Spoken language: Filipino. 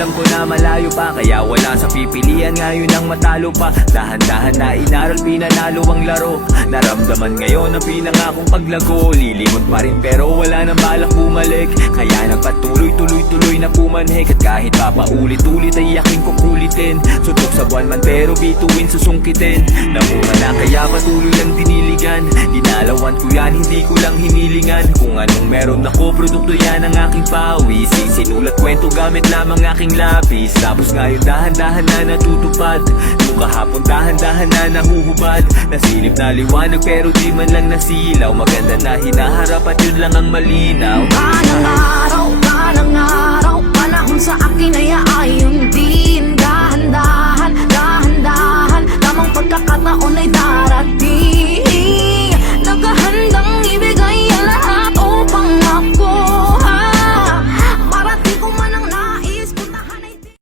alam ko na malayo pa, kaya wala sa pipilian, ngayon ang matalo pa. Dahan-dahan na inaral, pinanalo ang laro. Naramdaman ngayon ang pinangakong paglago. Lilimot pa rin pero wala nang balak bumalik, kaya nagpatuloy, tuloy-tuloy na pumanhik. At kahit papaulit-ulit ay yakin ko kulitin. Sutok sa buwan man pero bituin susungkitin. Namunga na kaya patuloy lang diniligan. Ginalawan ko yan, hindi ko lang hinilingan. Kung anong meron ako, produkto yan ang aking pawis. Sinulat kwento gamit lamang aking lapis. Tapos ngayon dahan-dahan na natutupad. Nung kahapon dahan-dahan na nahuhubad. Nasilip na liwanag pero di man lang nasilaw. Maganda na hinaharap at yun lang ang malinaw. Balang araw,